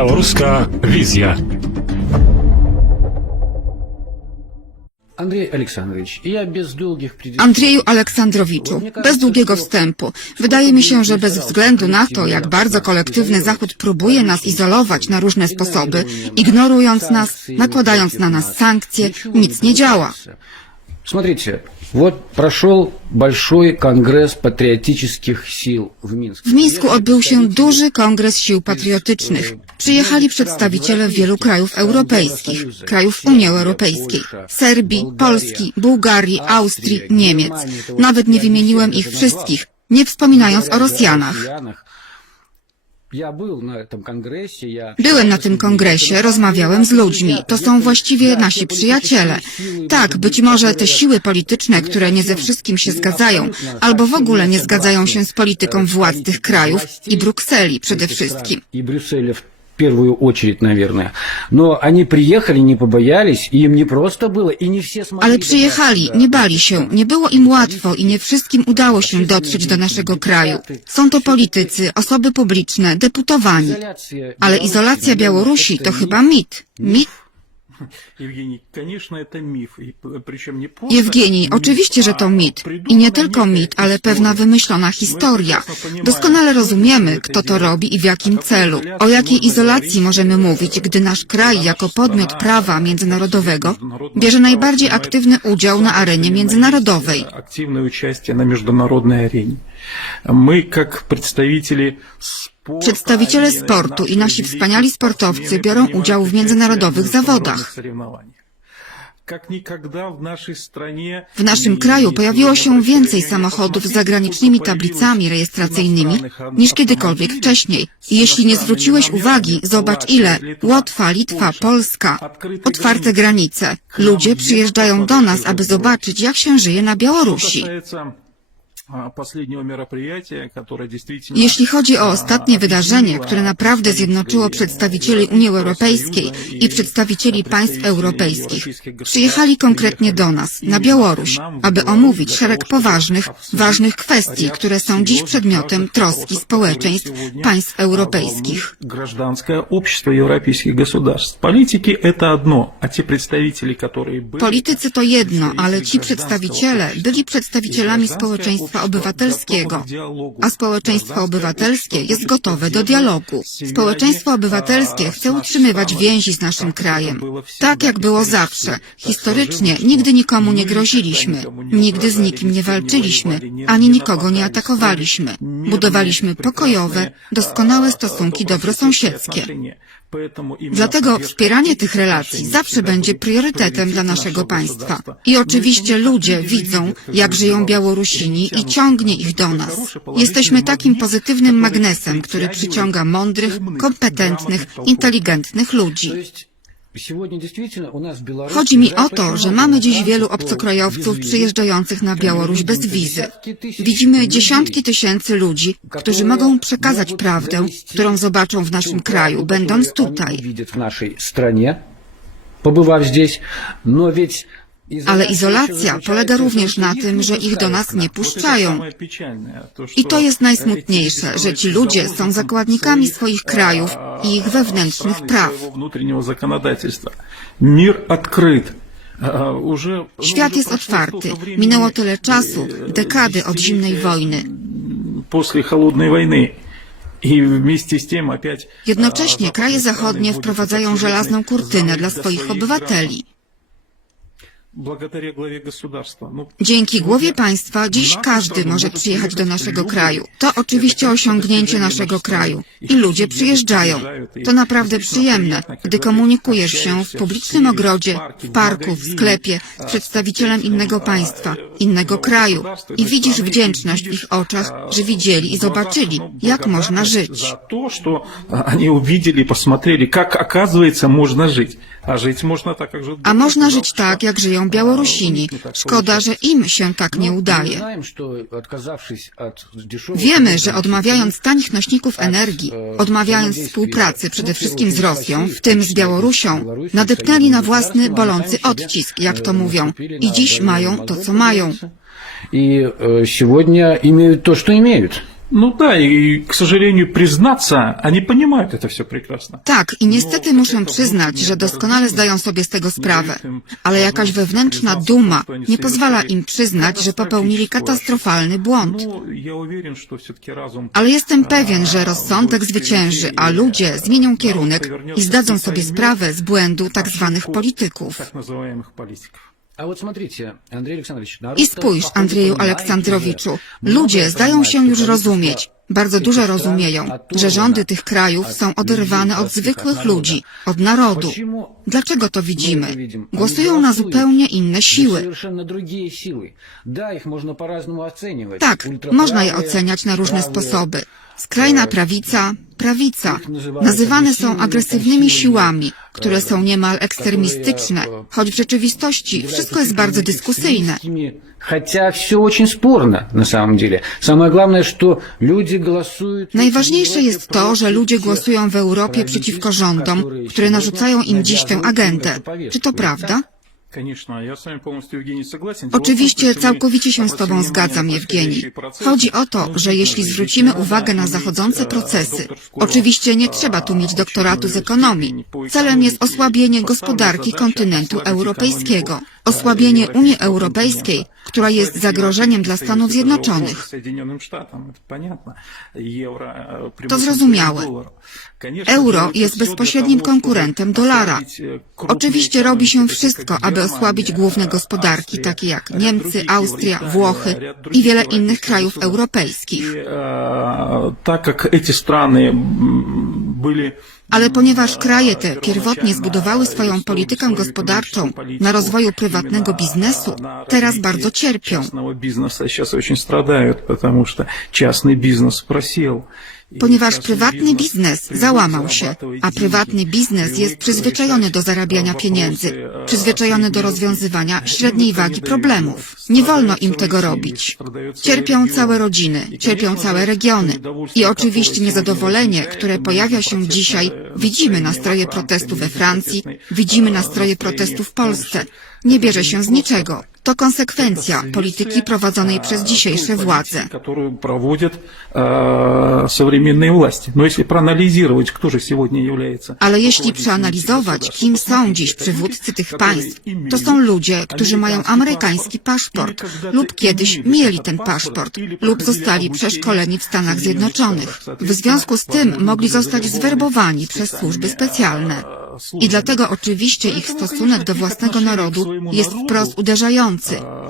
Białoruska wizja. Andrzeju Aleksandrowiczu, bez długiego wstępu. Wydaje mi się, że bez względu na to, jak bardzo kolektywny Zachód próbuje nas izolować na różne sposoby, ignorując nas, nakładając na nas sankcje, nic nie działa. Смотрите, вот прошел большой конгресс патриотических сил в Минске. W Mińsku odbył się duży kongres sił patriotycznych. Przyjechali przedstawiciele wielu krajów europejskich, krajów Unii Europejskiej, Serbii, Polski, Bułgarii, Austrii, Niemiec. Nawet nie wymieniłem ich wszystkich, nie wspominając o Rosjanach. Ja był na tym kongresie, ja... Byłem na tym kongresie, rozmawiałem z ludźmi. To są właściwie nasi przyjaciele. Tak, być może te siły polityczne, które nie ze wszystkim się zgadzają, albo w ogóle nie zgadzają się z polityką władz tych krajów i Brukseli przede wszystkim. I первую очередь, наверное. Но они приехали, не побоялись, и им не просто было, и не все смогли... Ale przyjechali, nie bali się, nie było im łatwo i nie wszystkim udało się dotrzeć do naszego kraju. Są to politycy, osoby publiczne, deputowani. Ale izolacja Białorusi to chyba mit. Mit Jewgeni, oczywiście, że to mit. I nie tylko mit, ale pewna wymyślona historia. Doskonale rozumiemy, kto to robi i w jakim celu. O jakiej izolacji możemy mówić, gdy nasz kraj jako podmiot prawa międzynarodowego bierze najbardziej aktywny udział na arenie międzynarodowej. Aktywne uczestnictwo na międzynarodnej arenie. My, jak przedstawiciele Przedstawiciele sportu i nasi wspaniali sportowcy biorą udział w międzynarodowych zawodach. W naszym kraju pojawiło się więcej samochodów z zagranicznymi tablicami rejestracyjnymi niż kiedykolwiek wcześniej. I jeśli nie zwróciłeś uwagi, zobacz ile. Łotwa, Litwa, Polska. Otwarte granice. Ludzie przyjeżdżają do nas, aby zobaczyć, jak się żyje na Białorusi. Jeśli chodzi o ostatnie wydarzenie, które naprawdę zjednoczyło przedstawicieli Unii Europejskiej i przedstawicieli państw europejskich, przyjechali konkretnie do nas, na Białoruś, aby omówić szereg poważnych, ważnych kwestii, które są dziś przedmiotem troski społeczeństw państw europejskich. Politycy to jedno, ale ci przedstawiciele byli przedstawicielami społeczeństwa obywatelskiego, a społeczeństwo obywatelskie jest gotowe do dialogu. Społeczeństwo obywatelskie chce utrzymywać więzi z naszym krajem. Tak jak było zawsze. Historycznie nigdy nikomu nie groziliśmy, nigdy z nikim nie walczyliśmy, ani nikogo nie atakowaliśmy. Budowaliśmy pokojowe, doskonałe stosunki dobrosąsiedzkie. Dlatego wspieranie tych relacji zawsze będzie priorytetem dla naszego państwa. I oczywiście ludzie widzą, jak żyją Białorusini i ciągnie ich do nas. Jesteśmy takim pozytywnym magnesem, który przyciąga mądrych, kompetentnych, inteligentnych ludzi. Chodzi mi o to, że mamy dziś wielu obcokrajowców przyjeżdżających na Białoruś bez wizy. Widzimy dziesiątki tysięcy ludzi, którzy mogą przekazać prawdę, którą zobaczą w naszym kraju, będąc tutaj. Видят в нашей стране, побывав здесь, но ведь ale izolacja polega również na tym, że ich do nas nie puszczają. I to jest najsmutniejsze, że ci ludzie są zakładnikami swoich krajów i ich wewnętrznych praw. Świat jest otwarty. Minęło tyle czasu, dekady od zimnej wojny. Jednocześnie kraje zachodnie wprowadzają żelazną kurtynę dla swoich obywateli. Dzięki głowie państwa dziś każdy może przyjechać do naszego kraju. To oczywiście osiągnięcie naszego kraju. I ludzie przyjeżdżają. To naprawdę przyjemne, gdy komunikujesz się w publicznym ogrodzie, w parku, w sklepie z przedstawicielem innego państwa, innego kraju i widzisz wdzięczność w ich oczach, że widzieli i zobaczyli, jak można żyć. За то, что они увидели, посмотрели, как оказывается можно жить. А жить можно так, как живут A można żyć tak, jak żyją Białorusini. Szkoda, że im się tak nie udaje. знаем, что отказавшись от дешевых Wiemy, że odmawiając tanich nośników energii, odmawiając współpracy przede wszystkim z Rosją, w tym z Białorusią, nadepnęli na własny bolący odcisk, jak to mówią, i dziś mają to, co mają. И э, сегодня имеют то, что имеют. Ну да, и, к сожалению, признаться, они понимают это все прекрасно. Tak, i niestety muszę przyznać, że doskonale zdają sobie z tego sprawę, ale jakaś wewnętrzna duma nie pozwala im przyznać, że popełnili katastrofalny błąd. Ну, я уверен, что все-таки разум Ale jestem pewien, że rozsądek zwycięży, a ludzie zmienią kierunek i zdadzą sobie sprawę z błędu tak zwanych polityków. так называемых политиков. I spójrz, Andrzeju Aleksandrowiczu, ludzie zdają się już rozumieć, bardzo dużo rozumieją, że rządy tych krajów są oderwane od zwykłych ludzi, od narodu. Dlaczego to widzimy? Głosują na zupełnie inne siły. Tak, można je oceniać na różne sposoby. Skrajna prawica, prawica, nazywane są agresywnymi siłami, które są niemal ekstremistyczne, choć w rzeczywistości wszystko jest bardzo dyskusyjne. Najważniejsze jest to, że ludzie głosują w Europie przeciwko rządom, które narzucają im dziś tę agendę. Czy to prawda? Oczywiście całkowicie się z Tobą zgadzam, Jewgeni. Chodzi o to, że jeśli zwrócimy uwagę na zachodzące procesy, oczywiście nie trzeba tu mieć doktoratu z ekonomii. Celem jest osłabienie gospodarki kontynentu europejskiego, osłabienie Unii Europejskiej, która jest zagrożeniem dla Stanów Zjednoczonych. To zrozumiałe. Euro jest bezpośrednim konkurentem dolara. Oczywiście robi się wszystko, aby osłabić główne gospodarki, takie jak Niemcy, Austria, Włochy i wiele innych krajów europejskich. Tak jak te strony były ale ponieważ kraje te pierwotnie zbudowały swoją politykę gospodarczą na rozwoju prywatnego biznesu, teraz bardzo cierpią. Ponieważ prywatny biznes załamał się, a prywatny biznes jest przyzwyczajony do zarabiania pieniędzy, przyzwyczajony do rozwiązywania średniej wagi problemów. Nie wolno im tego robić. Cierpią całe rodziny, cierpią całe regiony i oczywiście niezadowolenie, które pojawia się dzisiaj Widzimy nastroje protestu we Francji, widzimy nastroje protestu w Polsce. Nie bierze się z niczego To konsekwencja Это polityki следствие, prowadzonej а, przez той dzisiejsze политики, władze. которую проводят а, современные власти. Но если проанализировать, кто же сегодня является Ale jeśli руководителем przeanalizować, этих kim государств, są dziś это люди, przywódcy tych которые państw, имеют to są ludzie, którzy mają американский amerykański паспорт, paszport или когда-то lub kiedyś имели mieli этот ten паспорт, paszport или lub проходили zostali обучение przeszkoleni w Stanach в Соединенных Zjednoczonych. Штатах. W związku z tym Соответственно, mogli были zostać завербованы zwerbowani przez specjalnymi, służby e, specjalne. służbami. I dlatego oczywiście ich Поэтому, stosunek do конечно, własnego ich narodu отношение к jest своему wprost народу,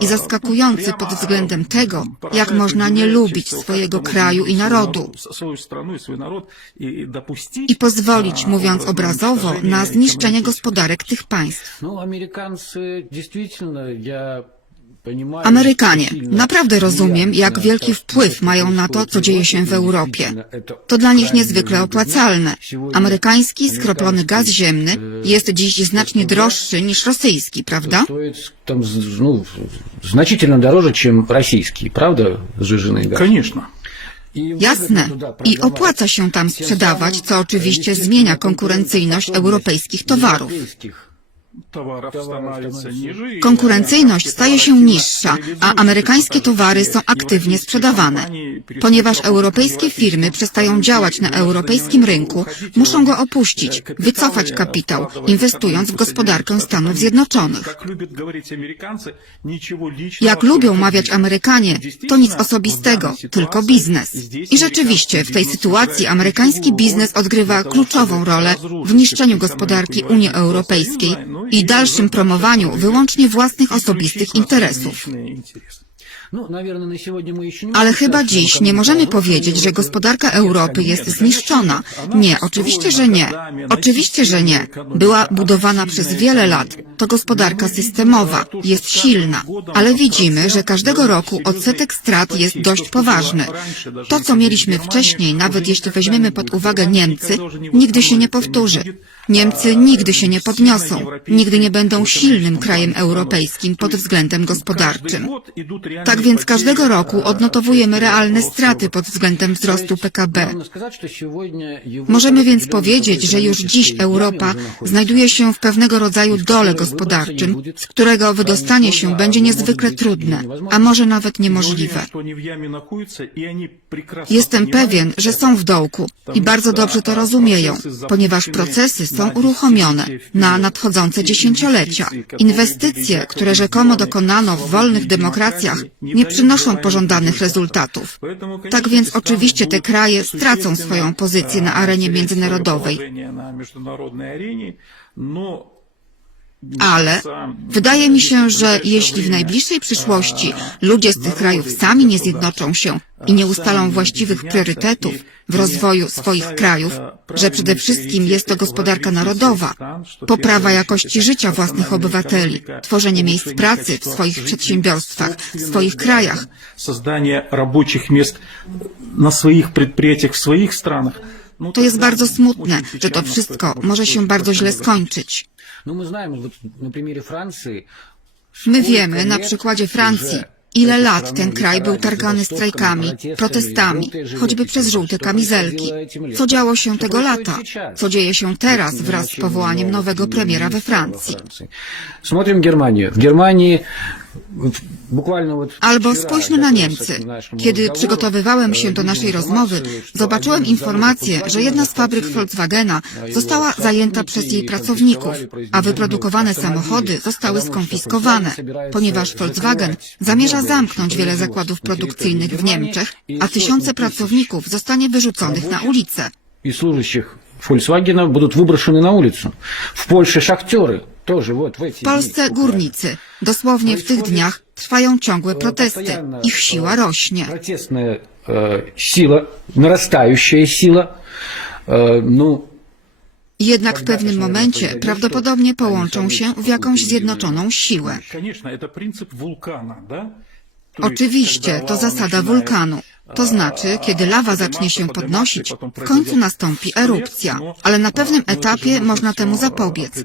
i zaskakujący pod względem tego, jak można nie lubić swojego kraju i narodu i pozwolić, mówiąc obrazowo, na zniszczenie gospodarek tych państw. Ну, американцы действительно, я понимаю, Amerykanie, что сильно naprawdę rozumiem, jak влияют wielki на то, wpływ что mają na to, происходит co в dzieje się w Европе, Europie. действительно, это To dla nich крайне niezwykle выгодно. opłacalne. Сегодня Amerykański skroplony gaz американский, ziemny э, jest dziś znacznie скроплённый droższy niż rosyjski, prawda? Стоит там, з- ну, значительно дороже, чем российский, правда, сжиженный газ? Конечно. И выгодно Jasne. туда I продавать. opłaca się tam sprzedawać, co oczywiście zmienia konkurencyjność europejskich towarów. Konkurencyjność staje się niższa, a amerykańskie towary są aktywnie sprzedawane. Ponieważ europejskie firmy przestają działać na europejskim rynku, muszą go opuścić, wycofać kapitał, inwestując w gospodarkę Stanów Zjednoczonych. Jak lubią mawiać Amerykanie, to nic osobistego, tylko biznes. I rzeczywiście w tej sytuacji amerykański biznes odgrywa kluczową rolę w niszczeniu gospodarki Unii Europejskiej i dalszym promowaniu wyłącznie własnych osobistych interesów. Ale chyba dziś nie możemy powiedzieć, że gospodarka Europy jest zniszczona. Nie, oczywiście, że nie. Oczywiście, że nie. Była budowana przez wiele lat. To gospodarka systemowa, jest silna, ale widzimy, że każdego roku odsetek strat jest dość poważny. To, co mieliśmy wcześniej, nawet jeśli weźmiemy pod uwagę Niemcy, nigdy się nie powtórzy. Niemcy nigdy się nie podniosą, nigdy nie będą silnym krajem europejskim pod względem gospodarczym. Tak tak więc każdego roku odnotowujemy realne straty pod względem wzrostu PKB. Możemy więc powiedzieć, że już dziś Europa znajduje się w pewnego rodzaju dole gospodarczym, z którego wydostanie się będzie niezwykle trudne, a może nawet niemożliwe. Jestem pewien, że są w dołku i bardzo dobrze to rozumieją, ponieważ procesy są uruchomione na nadchodzące dziesięciolecia. Inwestycje, które rzekomo dokonano w wolnych demokracjach, nie przynoszą pożądanych rezultatów. Tak więc oczywiście te kraje stracą swoją pozycję na arenie międzynarodowej. Ale wydaje mi się, że jeśli w najbliższej przyszłości ludzie z tych krajów sami nie zjednoczą się i nie ustalą właściwych priorytetów w rozwoju swoich krajów, że przede wszystkim jest to gospodarka narodowa, poprawa jakości życia własnych obywateli, tworzenie miejsc pracy w swoich przedsiębiorstwach, w swoich krajach, Создание рабочих мест на своих предприятиях в своих странах. Ну, to jest тогда bardzo smutne, очень że to печально, wszystko что это może может się bardzo źle быть. skończyć. Ну, мы знаем, вот на примере Франции, My сколько wiemy na лет przykładzie уже Francji, ile lat ten kraj był targany strajkami, protestami, choćby przez żółte kamizelki. Co działo się tego lata? Co dzieje się teraz wraz z powołaniem nowego premiera we Francji? Смотрим Германию. В Германии вот буквально вот Albo spójrzmy na Niemcy. Kiedy przygotowywałem się do naszej rozmowy, zobaczyłem informację, że jedna z fabryk Volkswagena została zajęta przez jej pracowników, a wyprodukowane samochody zostały skonfiskowane, ponieważ Volkswagen zamierza zamknąć wiele zakładów produkcyjnych w Niemczech, a tysiące pracowników zostanie wyrzuconych na ulicę. I służących Volkswagena będą wybroszone na ulicę. W Polsce szachciory w Polsce górnicy, dosłownie w tych dniach, trwają ciągłe protesty. Ich siła rośnie. Jednak w pewnym momencie prawdopodobnie połączą się w jakąś zjednoczoną siłę. Oczywiście to zasada wulkanu. To znaczy, kiedy lawa zacznie się podnosić, w końcu nastąpi erupcja, ale na pewnym etapie można temu zapobiec.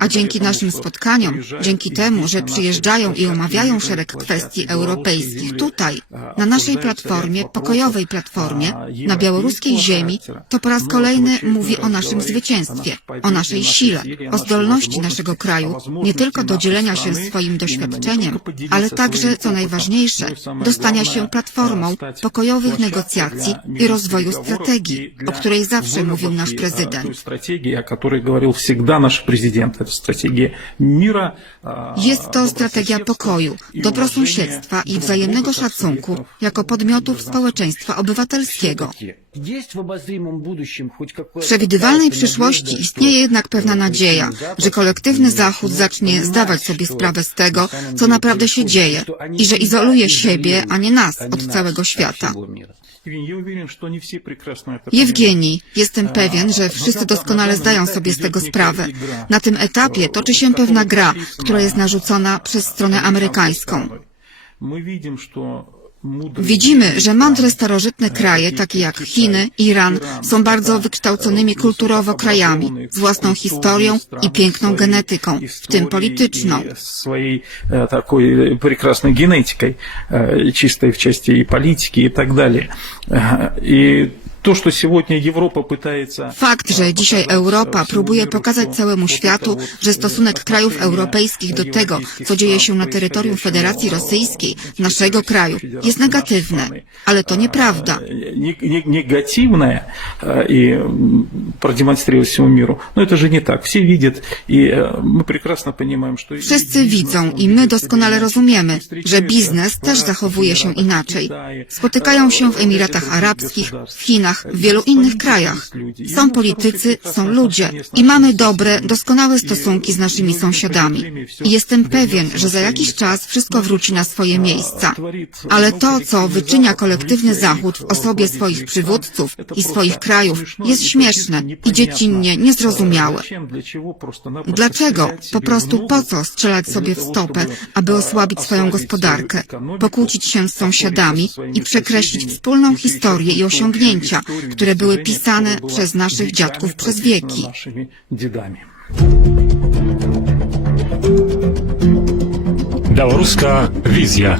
A dzięki naszym spotkaniom, dzięki temu, że przyjeżdżają i omawiają szereg kwestii europejskich. tutaj, na naszej platformie, pokojowej platformie, na białoruskiej ziemi, to po raz kolejny mówi o naszym zwycięstwie, o naszej sile, o zdolności naszego kraju, nie tylko do dzielenia się swoim doświadczeniem, ale także, co najważniejsze, dostania się platformą pokojowych negocjacji i rozwoju strategii, o której zawsze mówił nasz prezydent той стратегии, о которой говорил всегда наш президент. Это стратегия мира, а, Jest to strategia добрососедства pokoju, и dobrosąsiedztwa уважения i друг wzajemnego друга как szacunku субъектов jako podmiotów гражданского społeczeństwa obywatelskiego. есть в обозримом будущем хоть какое-то W przewidywalnej какая-то przyszłości надежда, istnieje что, jednak pewna э, nadzieja, Запад że kolektywny начнет Zachód zacznie понимать, zdawać sobie что sprawę z tego, на самом co деле naprawdę się происходит, dzieje что они i że себя izoluje siebie, изолируют, a nie nas а не od нас całego от świata. всего мира. Евгений, я уверен, что не все прекрасно это Jewgenii, jestem pewien, że wszyscy doskonale zdają sobie z tego sprawę. Na tym etapie toczy się pewna gra, która jest narzucona przez stronę amerykańską. Мы видим, что mądre Widzimy, że mądre starożytne kraje, takie jak Chiny, Iran, są bardzo wykształconymi kulturowo krajami, z własną historią i piękną genetyką, w tym polityczną. Своей э, такой прекрасной генетикой, э, чистой в части и политики и так далее. Э, И то, что сегодня Европа пытается... Fakt, że dzisiaj Europa próbuje pokazać całemu światu, że stosunek krajów europejskich do tego, co dzieje się na terytorium Federacji Rosyjskiej, naszego kraju, jest negatywne. Ale to nieprawda. не- не- негативное э, и м, продемонстрировать всему миру. Но это же не так. Все видят, и э, мы прекрасно понимаем, что... Wszyscy widzą i my doskonale rozumiemy, że biznes też zachowuje się inaczej. Spotykają się w Emiratach Arabskich, w Chinach, w wielu innych krajach. Są politycy, są ludzie i mamy dobre, doskonałe stosunki z naszymi sąsiadami. I jestem pewien, że za jakiś czas wszystko wróci na swoje miejsca. Ale to, co wyczynia kolektywny Zachód w osobie swoich przywódców i swoich krajów, jest śmieszne i dziecinnie niezrozumiałe. Dlaczego? Po prostu po co strzelać sobie w stopę, aby osłabić swoją gospodarkę, pokłócić się z sąsiadami i przekreślić wspólną historię i osiągnięcia, które były pisane przez naszych dziadków przez wieki. Białoruska wizja